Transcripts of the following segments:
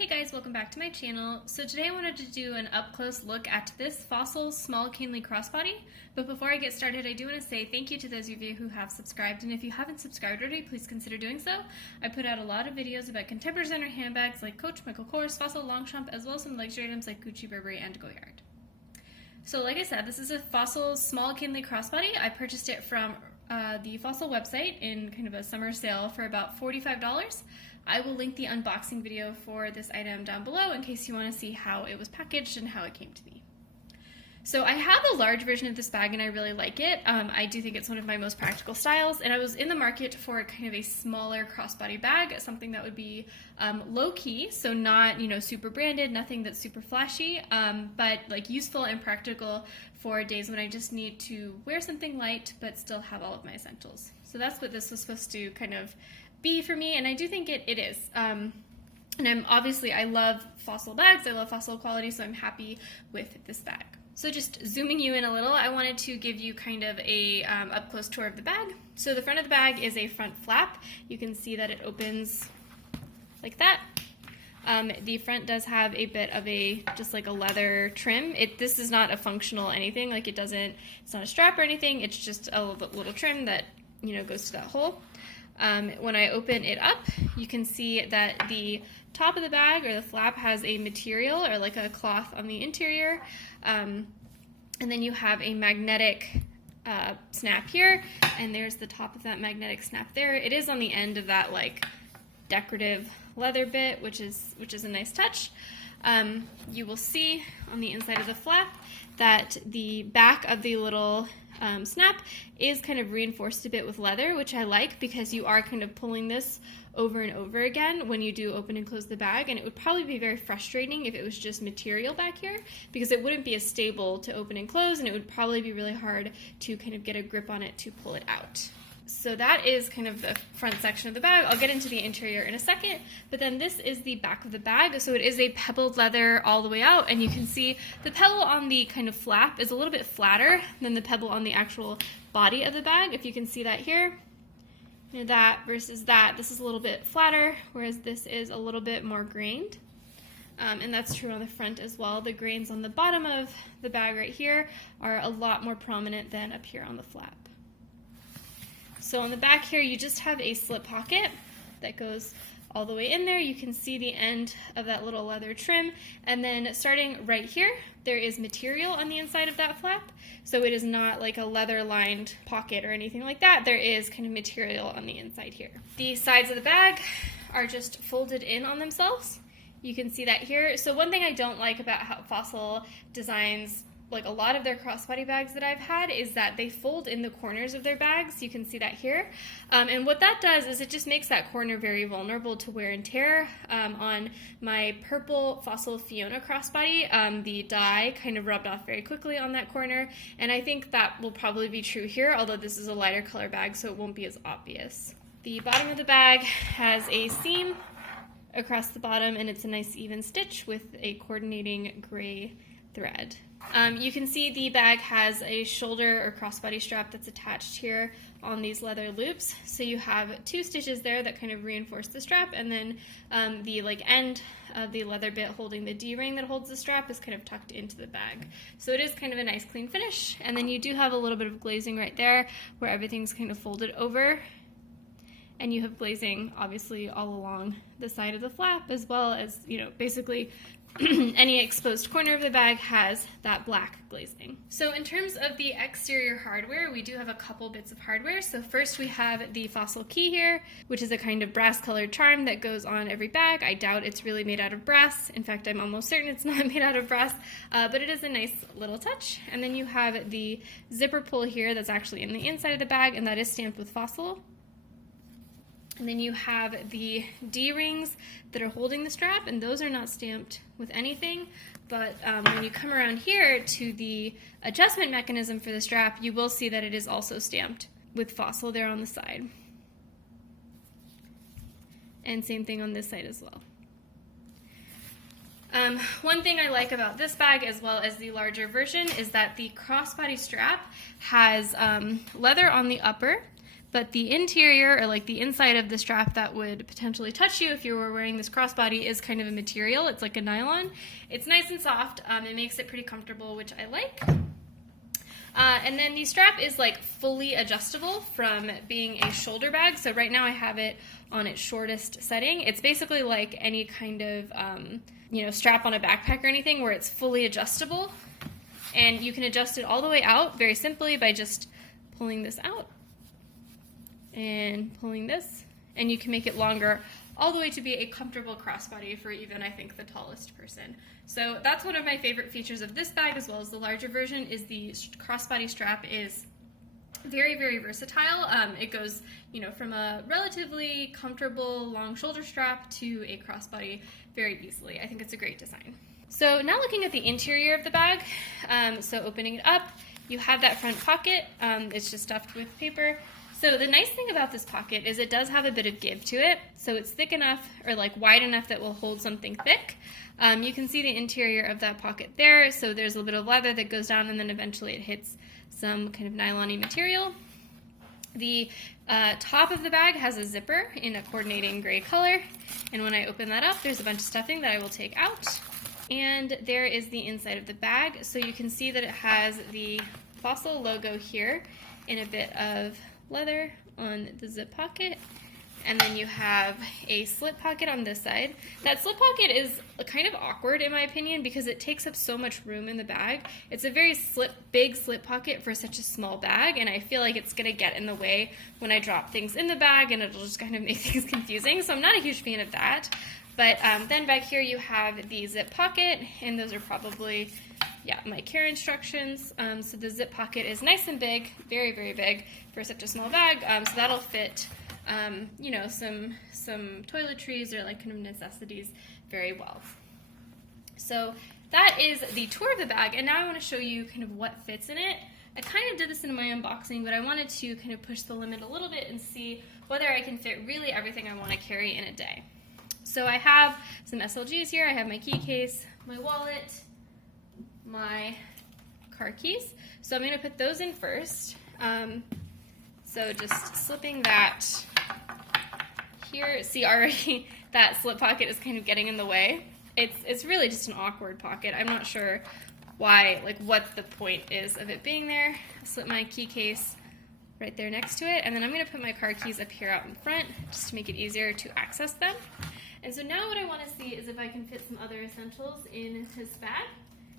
Hey guys, welcome back to my channel. So today I wanted to do an up-close look at this Fossil small Kinley Crossbody. But before I get started, I do want to say thank you to those of you who have subscribed, and if you haven't subscribed already, please consider doing so. I put out a lot of videos about contemporary designer handbags like Coach, Michael Kors, Fossil, Longchamp, as well as some luxury items like Gucci, Burberry, and Goyard. So like I said, this is a Fossil small Kinley Crossbody. I purchased it from the Fossil website in kind of a summer sale for about $45. I will link the unboxing video for this item down below in case you want to see how it was packaged and how it came to be. So I have a large version of this bag and I really like it. I do think it's one of my most practical styles, and I was in the market for kind of a smaller crossbody bag, something that would be low-key, so not, super branded, nothing that's super flashy, but like useful and practical for days when I just need to wear something light but still have all of my essentials. So that's what this was supposed to kind of be for me, and I do think it is. And I love Fossil bags, I love Fossil quality, so I'm happy with this bag. So just zooming you in a little, I wanted to give you kind of a up-close tour of the bag. So the front of the bag is a front flap. You can see that it opens like that. The front does have a bit of just like a leather trim. This is not a functional anything, like it's not a strap or anything, it's just a little trim that, goes to that hole. When I open it up, you can see that the top of the bag, or the flap, has a material or like a cloth on the interior, and then you have a magnetic snap here, and there's the top of that magnetic snap there. It is on the end of that like decorative leather bit, which is a nice touch. You will see on the inside of the flap that the back of the little snap is kind of reinforced a bit with leather, which I like because you are kind of pulling this over and over again when you do open and close the bag, and it would probably be very frustrating if it was just material back here because it wouldn't be as stable to open and close, and it would probably be really hard to kind of get a grip on it to pull it out. So that is kind of the front section of the bag. I'll get into the interior in a second, but then this is the back of the bag. So it is a pebbled leather all the way out, and you can see the pebble on the kind of flap is a little bit flatter than the pebble on the actual body of the bag. If you can see that here, that versus that, this is a little bit flatter, whereas this is a little bit more grained. And that's true on the front as well. The grains on the bottom of the bag right here are a lot more prominent than up here on the flap. So on the back here, you just have a slip pocket that goes all the way in there. You can see the end of that little leather trim, and then starting right here, there is material on the inside of that flap. So it is not like a leather-lined pocket or anything like that. There is kind of material on the inside here. The sides of the bag are just folded in on themselves. You can see that here. So one thing I don't like about how Fossil designs like a lot of their crossbody bags that I've had is that they fold in the corners of their bags. You can see that here. And what that does is it just makes that corner very vulnerable to wear and tear. On my purple Fossil Fiona crossbody, the dye kind of rubbed off very quickly on that corner, and I think that will probably be true here, although this is a lighter color bag, so it won't be as obvious. The bottom of the bag has a seam across the bottom, and it's a nice even stitch with a coordinating gray thread. You can see the bag has a shoulder or crossbody strap that's attached here on these leather loops. So you have two stitches there that kind of reinforce the strap, and then the end of the leather bit holding the D-ring that holds the strap is kind of tucked into the bag. So it is kind of a nice clean finish, and then you do have a little bit of glazing right there where everything's kind of folded over, and you have glazing obviously all along the side of the flap, as well as, basically any exposed corner of the bag has that black glazing. So in terms of the exterior hardware, we do have a couple bits of hardware. So first we have the Fossil key here, which is a kind of brass colored charm that goes on every bag. I doubt it's really made out of brass. In fact, I'm almost certain it's not made out of brass, but it is a nice little touch. And then you have the zipper pull here that's actually in the inside of the bag, and that is stamped with Fossil. And then you have the D-rings that are holding the strap, and those are not stamped with anything, but when you come around here to the adjustment mechanism for the strap, you will see that it is also stamped with Fossil there on the side. And same thing on this side as well. One thing I like about this bag, as well as the larger version, is that the crossbody strap has leather on the upper, but the interior, or like the inside of the strap that would potentially touch you if you were wearing this crossbody, is kind of a material. It's like a nylon. It's nice and soft. It makes it pretty comfortable, which I like. And then the strap is like fully adjustable from being a shoulder bag. So right now I have it on its shortest setting. It's basically like any kind of, strap on a backpack or anything where it's fully adjustable. And you can adjust it all the way out very simply by just pulling this out and pulling this. And you can make it longer all the way to be a comfortable crossbody for even, I think, the tallest person. So that's one of my favorite features of this bag, as well as the larger version, is the crossbody strap is very, very versatile. It goes, from a relatively comfortable long shoulder strap to a crossbody very easily. I think it's a great design. So now looking at the interior of the bag, so opening it up, you have that front pocket. It's just stuffed with paper. So the nice thing about this pocket is it does have a bit of give to it. So it's thick enough, or like wide enough, that will hold something thick. You can see the interior of that pocket there. So there's a little bit of leather that goes down, and then eventually it hits some kind of nylon-y material. The top of the bag has a zipper in a coordinating gray color. And when I open that up, there's a bunch of stuffing that I will take out. And there is the inside of the bag. So you can see that it has the Fossil logo here in a bit of leather on the zip pocket, and then you have a slip pocket on this side. That slip pocket is kind of awkward in my opinion because it takes up so much room in the bag. It's a very big slip pocket for such a small bag, and I feel like it's gonna get in the way when I drop things in the bag, and it'll just kind of make things confusing, so I'm not a huge fan of that. But then back here you have the zip pocket, and those are probably my care instructions. So the zip pocket is nice and big, very, very big for such a small bag. So that'll fit, some toiletries or like kind of necessities very well. So that is the tour of the bag, and now I want to show you kind of what fits in it. I kind of did this in my unboxing, but I wanted to kind of push the limit a little bit and see whether I can fit really everything I want to carry in a day. So I have some SLGs here. I have my key case, my wallet, my car keys. So I'm going to put those in first. So just slipping that here. See, already that slip pocket is kind of getting in the way. It's really just an awkward pocket. I'm not sure why, like what the point is of it being there. I'll slip my key case right there next to it, and then I'm going to put my car keys up here out in front just to make it easier to access them. And so now what I want to see is if I can fit some other essentials in this bag.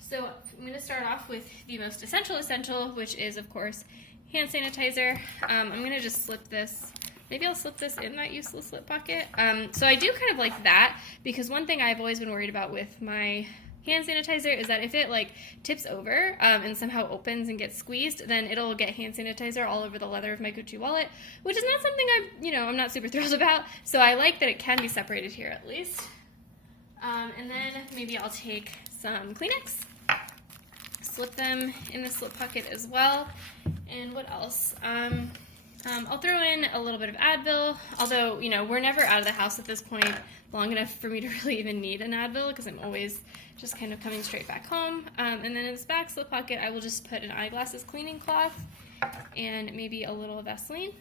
So I'm going to start off with the most essential, which is, of course, hand sanitizer. I'm going to just slip this. Maybe I'll slip this in that useless slip pocket. So I do kind of like that, because one thing I've always been worried about with my hand sanitizer is that if it like tips over and somehow opens and gets squeezed, then it'll get hand sanitizer all over the leather of my Gucci wallet, which is not something I'm not super thrilled about. So I like that it can be separated here at least. And then maybe I'll take some Kleenex, slip them in the slip pocket as well. And what else? I'll throw in a little bit of Advil, although, we're never out of the house at this point long enough for me to really even need an Advil, because I'm always just kind of coming straight back home. And then in this back slip pocket, I will just put an eyeglasses cleaning cloth and maybe a little Vaseline.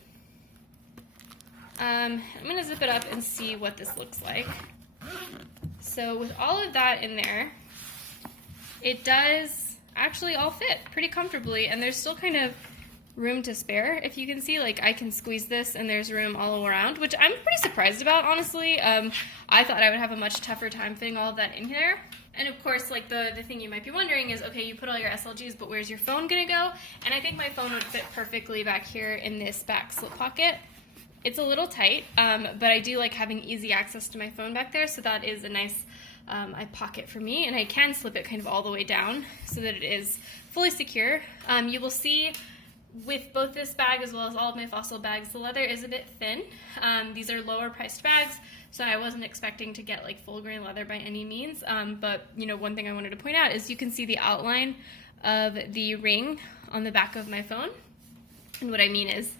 I'm going to zip it up and see what this looks like. So with all of that in there, it does actually all fit pretty comfortably, and there's still kind of room to spare. If you can see, like, I can squeeze this and there's room all around, which I'm pretty surprised about, honestly. I thought I would have a much tougher time fitting all of that in here. And of course, like, the thing you might be wondering is, okay, you put all your SLGs, but where's your phone gonna go? And I think my phone would fit perfectly back here in this back slip pocket. It's a little tight, but I do like having easy access to my phone back there, so that is a nice pocket for me, and I can slip it kind of all the way down so that it is fully secure. You will see with both this bag as well as all of my Fossil bags, the leather is a bit thin. These are lower priced bags, so I wasn't expecting to get like full grain leather by any means, but one thing I wanted to point out is you can see the outline of the ring on the back of my phone. And what I mean is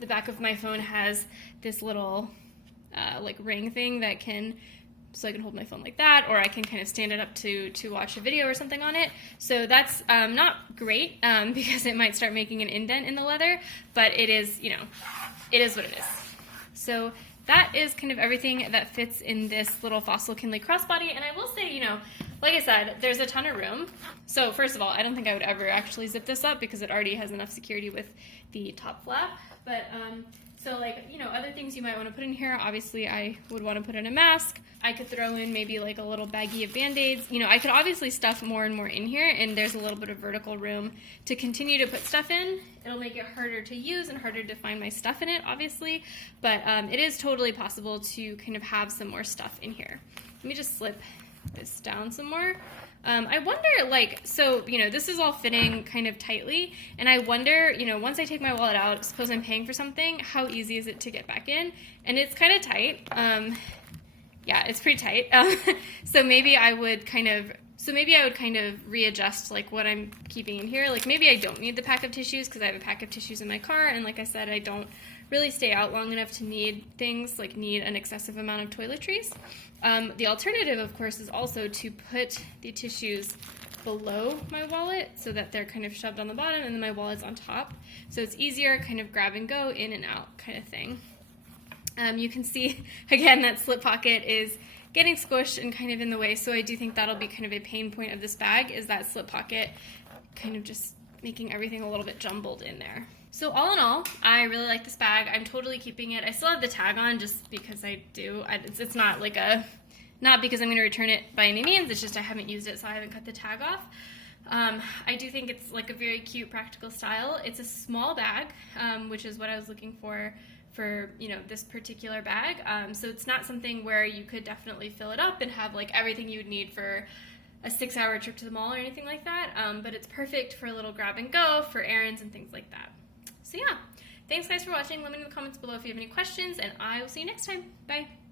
the back of my phone has this little like ring thing that can so I can hold my phone like that, or I can kind of stand it up to watch a video or something on it. So that's not great because it might start making an indent in the leather, but it is, you know, it is what it is. So that is kind of everything that fits in this little Fossil Kinley Crossbody. And I will say, you know, like I said, there's a ton of room. So first of all, I don't think I would ever actually zip this up because it already has enough security with the top flap. But so like, you know, other things you might want to put in here, obviously I would want to put in a mask. I could throw in maybe like a little baggie of Band-Aids. You know, I could obviously stuff more and more in here, and there's a little bit of vertical room to continue to put stuff in. It'll make it harder to use and harder to find my stuff in it, obviously, but it is totally possible to kind of have some more stuff in here. Let me just slip this down some more. I wonder, like, so, you know, this is all fitting kind of tightly, and I wonder, you know, once I take my wallet out, suppose I'm paying for something, how easy is it to get back in? And it's kind of tight. Yeah, it's pretty tight. So maybe I would kind of readjust like what I'm keeping in here. Like maybe I don't need the pack of tissues because I have a pack of tissues in my car, and like I said, I don't really stay out long enough to need things, like need an excessive amount of toiletries. The alternative, of course, is also to put the tissues below my wallet so that they're kind of shoved on the bottom and then my wallet's on top. So it's easier, kind of grab and go, in and out kind of thing. You can see, again, that slip pocket is getting squished and kind of in the way, so I do think that'll be kind of a pain point of this bag, is that slip pocket kind of just making everything a little bit jumbled in there. So all in all, I really like this bag. I'm totally keeping it. I still have the tag on just because I do. It's not like not because I'm going to return it by any means, it's just I haven't used it, so I haven't cut the tag off. I do think it's like a very cute, practical style. It's a small bag, which is what I was looking for, you know, this particular bag. So it's not something where you could definitely fill it up and have like everything you would need for a 6-hour trip to the mall or anything like that. But it's perfect for a little grab and go, for errands and things like that. So yeah, thanks guys for watching. Let me know in the comments below if you have any questions, and I will see you next time. Bye.